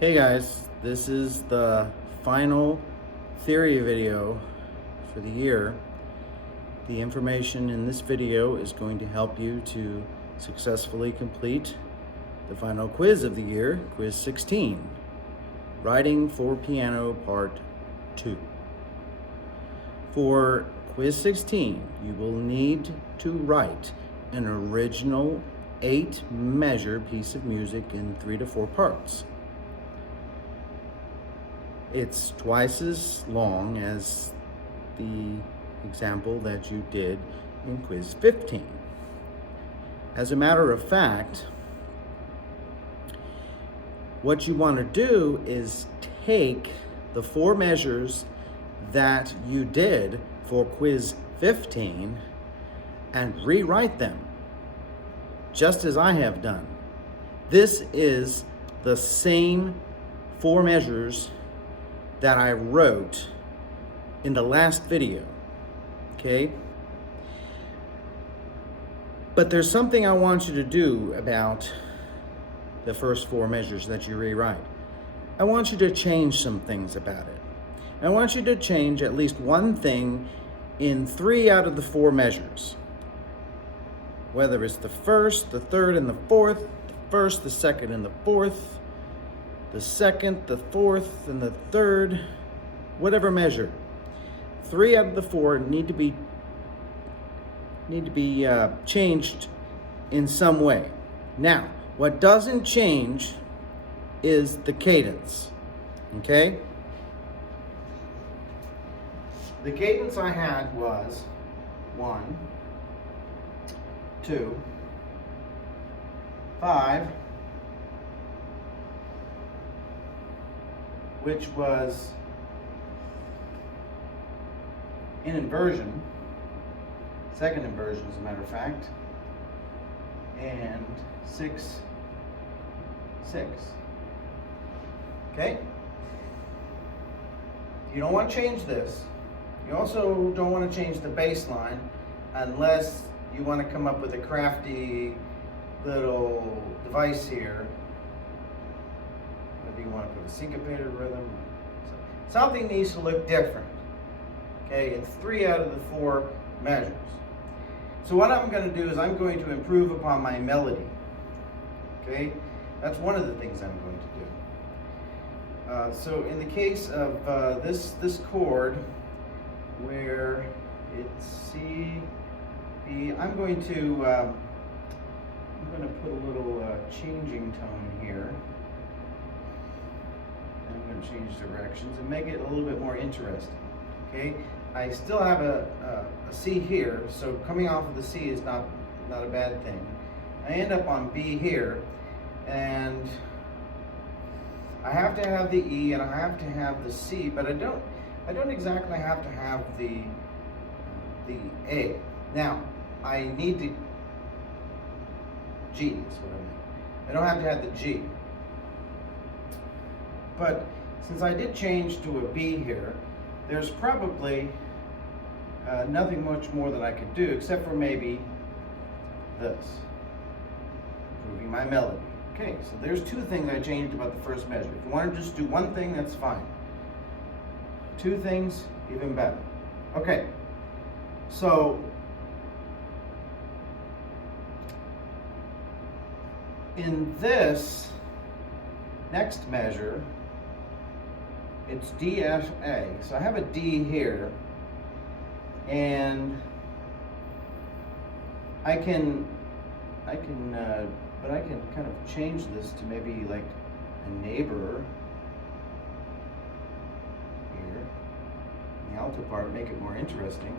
Hey guys, this is the final theory video for the year. The information in this video is going to help you to successfully complete the final quiz of the year, Quiz 16, Writing for Piano Part 2. For Quiz 16, you will need to write an original 8-measure piece of music in 3 to 4 parts. It's twice as long as the example that you did in Quiz 15. As a matter of fact, what you want to do is take the 4 measures that you did for Quiz 15 and rewrite them, just as I have done. This is the same 4 measures that I wrote in the last video, okay? But there's something I want you to do about the first 4 measures that you rewrite. I want you to change some things about it. I want you to change at least one thing in 3 out of the 4 measures. Whether it's the first, the third, and the fourth, the first, the second, and the fourth, the second, the fourth, and the third, whatever measure. 3 out of the 4 need to be changed in some way. Now, what doesn't change is the cadence, okay? The cadence I had was 1, 2, 5, which was in inversion, second inversion as a matter of fact, and 6, 6. Okay? You don't want to change this. You also don't want to change the bass line unless you want to come up with a crafty little device here. Maybe you want to put a syncopated rhythm. Something needs to look different. Okay, it's 3 out of the 4 measures. So what I'm going to do is I'm going to improve upon my melody. Okay, that's one of the things I'm going to do. So in the case of this chord, where it's C, B, I'm going to put a little changing tone here. I'm going to change directions and make it a little bit more interesting. Okay, I still have a C here, so coming off of the C is not a bad thing. I end up on B here, and I have to have the E and I have to have the C, but I don't exactly have to have the A. Now, I need the G, is what I mean. I don't have to have the G. But since I did change to a B here, there's probably nothing much more that I could do except for maybe this, improving my melody. Okay, so there's 2 things I changed about the first measure. If you want to just do one thing, that's fine. 2 things, even better. Okay, so in this next measure, it's D, F, A. So I have a D here, and I can kind of change this to maybe like a neighbor here. In the alto part, make it more interesting.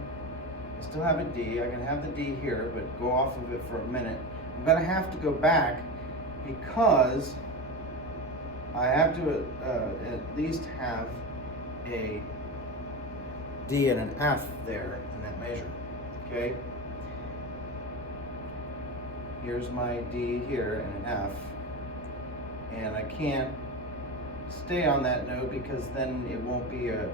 I still have a D. I can have the D here, but go off of it for a minute. I'm going to have to go back because I have to at least have a D and an F there in that measure, okay? Here's my D here and an F, and I can't stay on that note because then it won't be a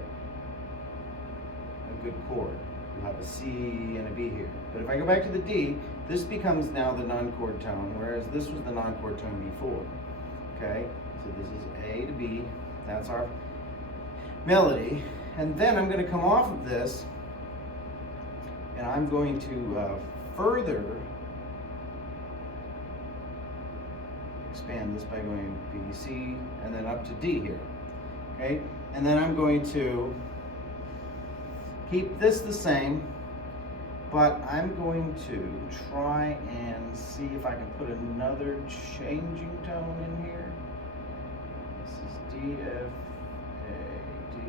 good chord. You'll have a C and a B here. But if I go back to the D, this becomes now the non-chord tone, whereas this was the non-chord tone before. Okay, So this is A to B. That's our melody. And then I'm going to come off of this, and I'm going to further expand this by going B, C, and then up to D here. Okay? And then I'm going to keep this the same, but I'm going to try and see if I can put another changing tone in here. This is D, F, A, D,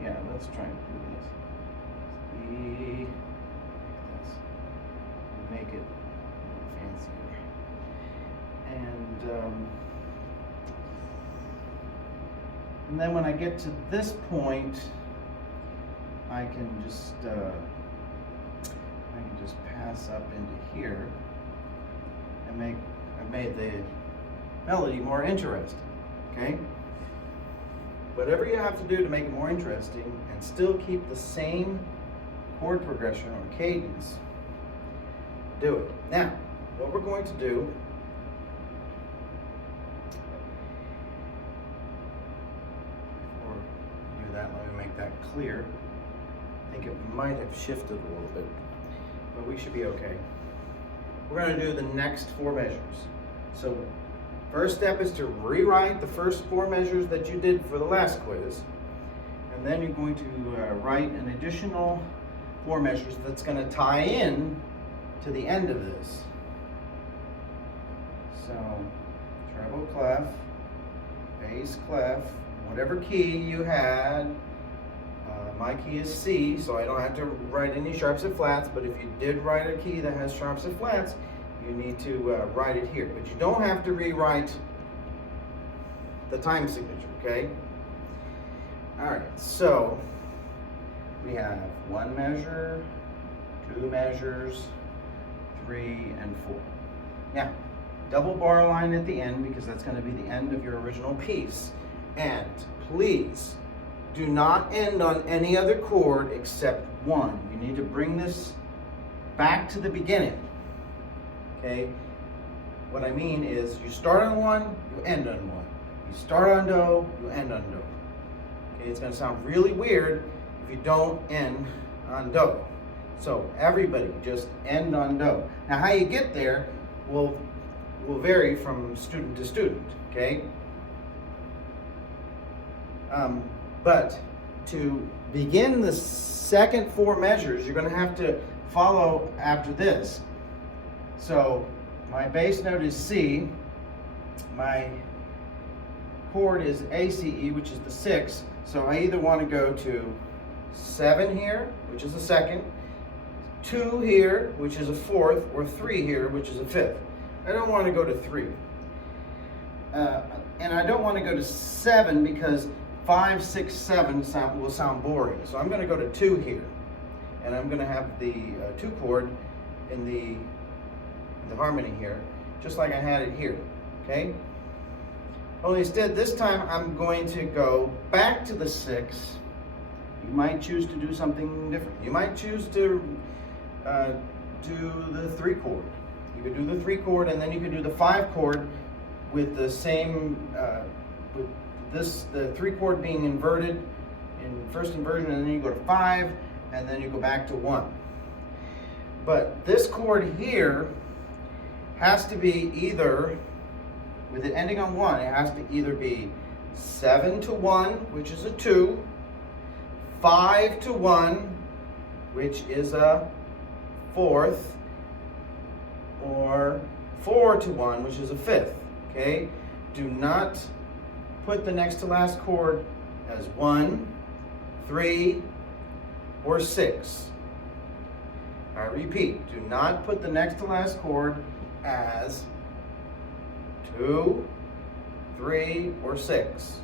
A. Yeah, let's try and do this. E, this. Make it a little fancier. And then when I get to this point, I can just pass up into here and I've made the melody more interesting. Okay? Whatever you have to do to make it more interesting and still keep the same chord progression or cadence, do it. Now, what we're going to do before we do that, let me make that clear. I think it might have shifted a little bit, but we should be okay. We're going to do the next 4 measures. So first step is to rewrite the first 4 measures that you did for the last quiz, and then you're going to write an additional 4 measures that's going to tie in to the end of this. So treble clef, bass clef, whatever key you had. My key is C, so I don't have to write any sharps and flats, but if you did write a key that has sharps and flats, you need to write it here. But you don't have to rewrite the time signature, okay? All right, so we have 1 measure, 2 measures, 3, and 4. Now, double bar line at the end because that's going to be the end of your original piece. And please, do not end on any other chord except 1. You need to bring this back to the beginning. Okay? What I mean is you start on 1, you end on 1. You start on do, you end on do. Okay, it's going to sound really weird if you don't end on do. So everybody just end on do. Now how you get there will vary from student to student, okay? But to begin the second 4 measures, you're going to have to follow after this. So my bass note is C, my chord is ACE, which is the 6th. So I either want to go to 7 here, which is the 2nd, 2 here, which is a 4th, or 3 here, which is a 5th. I don't want to go to 3. And I don't want to go to 7 because 5, 6, 7 will sound boring. So I'm going to go to 2 here. And I'm going to have the 2 chord in the harmony here, just like I had it here, okay? Only instead, this time I'm going to go back to the 6. You might choose to do something different. You might choose to do the 3 chord. You could do the 3 chord, and then you could do the 5 chord with the same, with the 3 chord being inverted in first inversion, and then you go to 5, and then you go back to 1. But this chord here has to be either, with it ending on 1, it has to either be 7 to 1, which is a 2, 5 to 1, which is a 4th, or 4 to 1, which is a 5th, okay? Do not put the next to last chord as 1, 3, or 6. I repeat, do not put the next to last chord as 2, 3, or 6,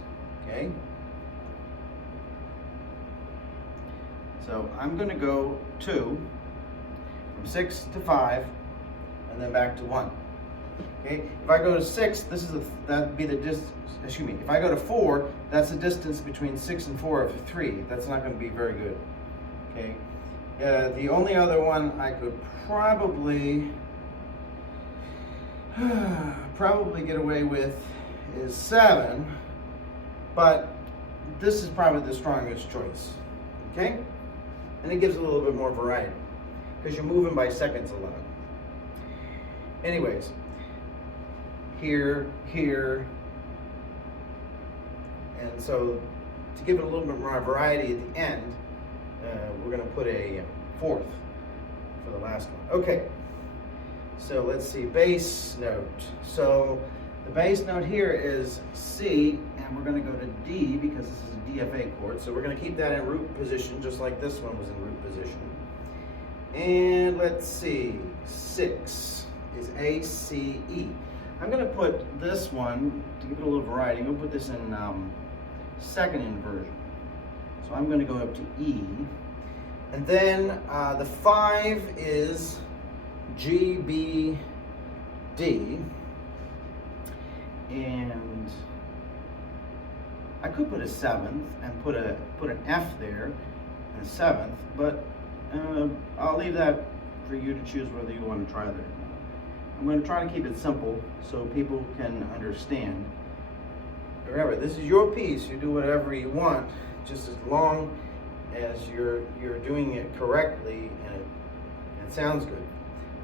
okay? So I'm going to go 2, from 6 to 5, and then back to 1. Okay, if I go to 6, that'd be the distance. Excuse me. If I go to 4, that's the distance between 6 and 4 of 3. That's not going to be very good. Okay. The only other one I could probably probably get away with is 7, but this is probably the strongest choice, okay? And it gives a little bit more variety because you're moving by seconds a lot. Anyways, here, here, and so to give it a little bit more variety at the end, we're going to put a 4th for the last one. Okay, so let's see, bass note. So the bass note here is C, and we're going to go to D because this is a DFA chord. So we're going to keep that in root position, just like this one was in root position. And let's see, 6 is A, C, E. I'm going to put this one, to give it a little variety, I'm going to put this in 2nd inversion. So I'm going to go up to E. And then the 5 is G, B, D. And I could put a 7th and put an F there, and a 7th, but I'll leave that for you to choose whether you want to try that or not. I'm going to try to keep it simple so people can understand. Remember, this is your piece. You do whatever you want, just as long as you're doing it correctly and it sounds good.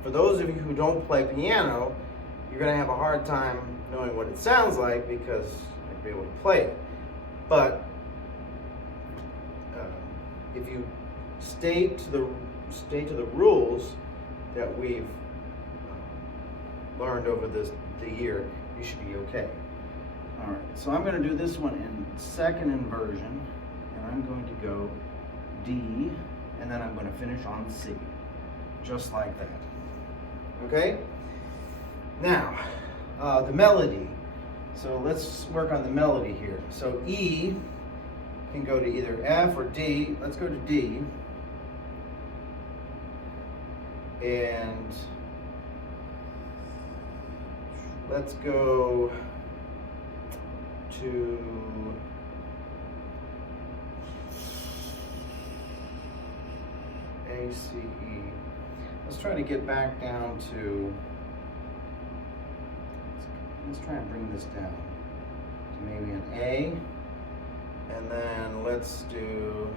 For those of you who don't play piano, you're going to have a hard time knowing what it sounds like because you're not be able to play it. But if you stay to the rules that we've learned over the year, you should be okay. All right, so I'm going to do this one in 2nd inversion, and I'm going to go D, and then I'm going to finish on C, just like that. Okay? Now, the melody. So let's work on the melody here. So E can go to either F or D. Let's go to D. And let's go to A, C, E. Let's try to get back down to, let's try and bring this down to maybe an A. And then let's do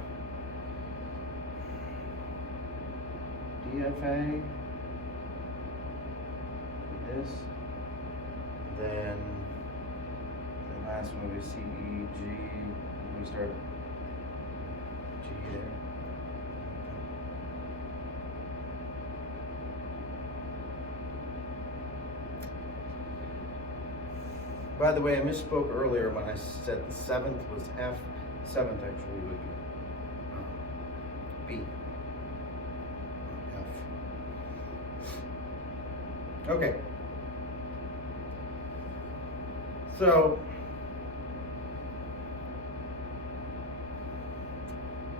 DFA, this, then the last one will be C, E, G, and we start G there. By the way, I misspoke earlier when I said the 7th was F. 7th actually would be B. F. Okay. So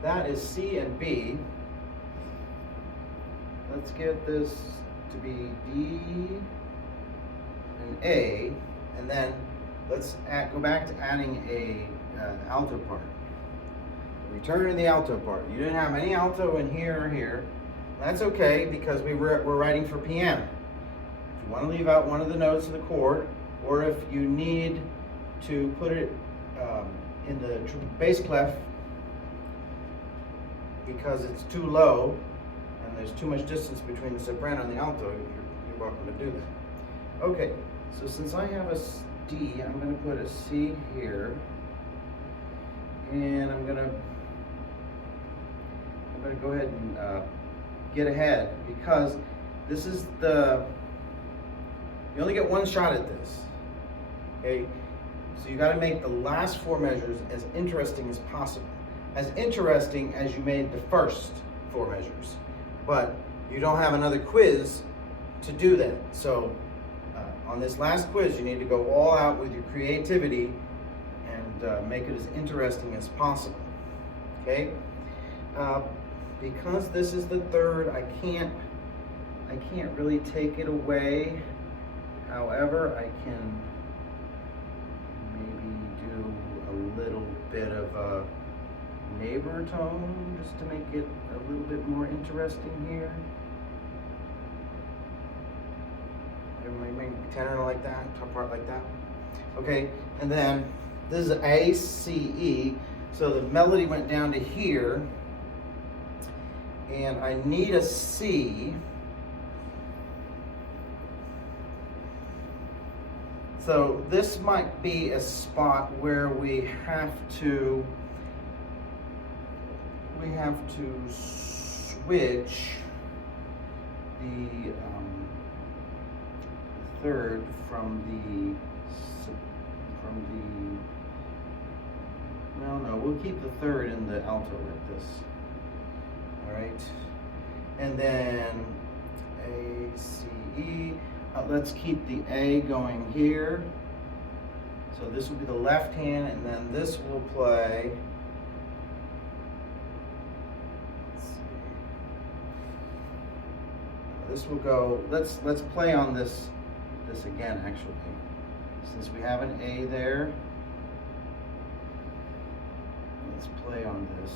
that is C and B. Let's get this to be D and A, and then let's go back to adding a alto part. Return to the alto part. You didn't have any alto in here or here. That's okay because we're writing for piano. If you want to leave out one of the notes of the chord, or if you need to put it in the bass clef because it's too low and there's too much distance between the soprano and the alto, you're welcome to do that. Okay, so since I have a D, I'm going to put a C here, and I'm going to go ahead and get ahead because this is you only get one shot at this. Okay, so you got to make the last 4 measures as interesting as possible, as interesting as you made the first 4 measures, but you don't have another quiz to do that. So on this last quiz, you need to go all out with your creativity and make it as interesting as possible. Okay, because this is the 3rd, I can't really take it away. However, I can maybe do a little bit of a neighbor tone just to make it a little bit more interesting here. maybe tenor like that, top part like that. Okay, and then this is A, C, E. So the melody went down to here, and I need a C. So this might be a spot where we have to switch the third from the well, no, we'll keep the third in the alto like this. All right, and then A, C, E. Let's keep the A going here. So this will be the left hand, and then this will play. Let's see. This will go. Let's play on this again. Actually, since we have an A there, let's play on this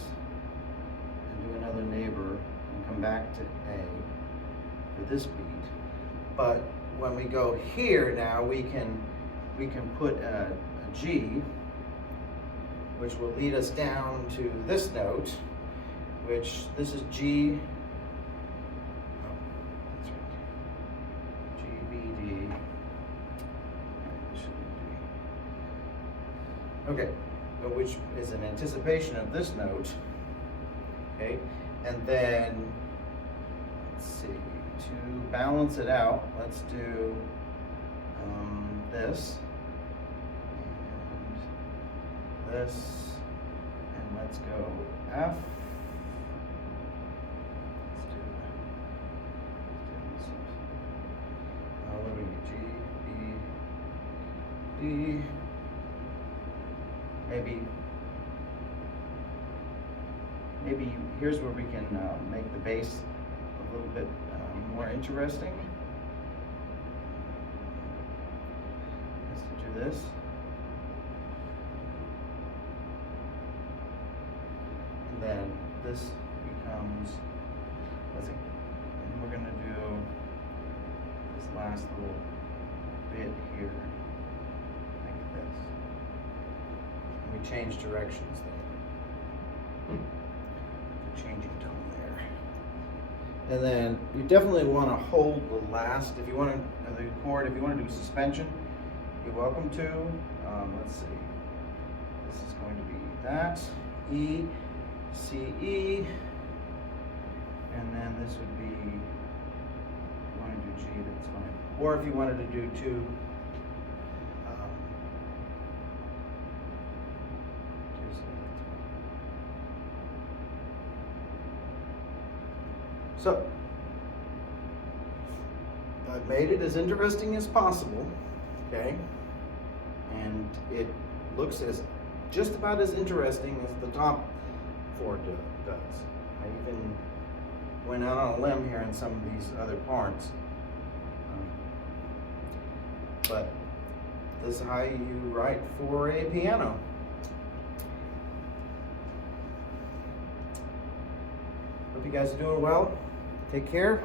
and do another neighbor and come back to A for this beat. But when we go here now, we can put a G, which will lead us down to this note, which this is G. Oh, that's right. G, B, D. Okay, which is an anticipation of this note. Okay, and then let's see. To balance it out, let's do this and this, and let's go F. What do we get? G, B, D. Maybe here's where we can make the bass a little bit more interesting. Let's do this. And then this becomes, let's see, and we're gonna do this last little bit here, like this. And we change directions there. Changing tone there. And then you definitely want to hold the last, if you want to, the chord, if you want to do suspension, you're welcome to. Let's see. This is going to be that, E, C, E, and then this would be, if you want to do G, that's fine. Or if you wanted to do two, so, I've made it as interesting as possible, okay? And it looks just about as interesting as the top four does. I even went out on a limb here in some of these other parts. But this is how you write for a piano. Hope you guys are doing well. Take care,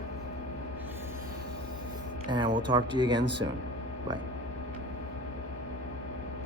and we'll talk to you again soon.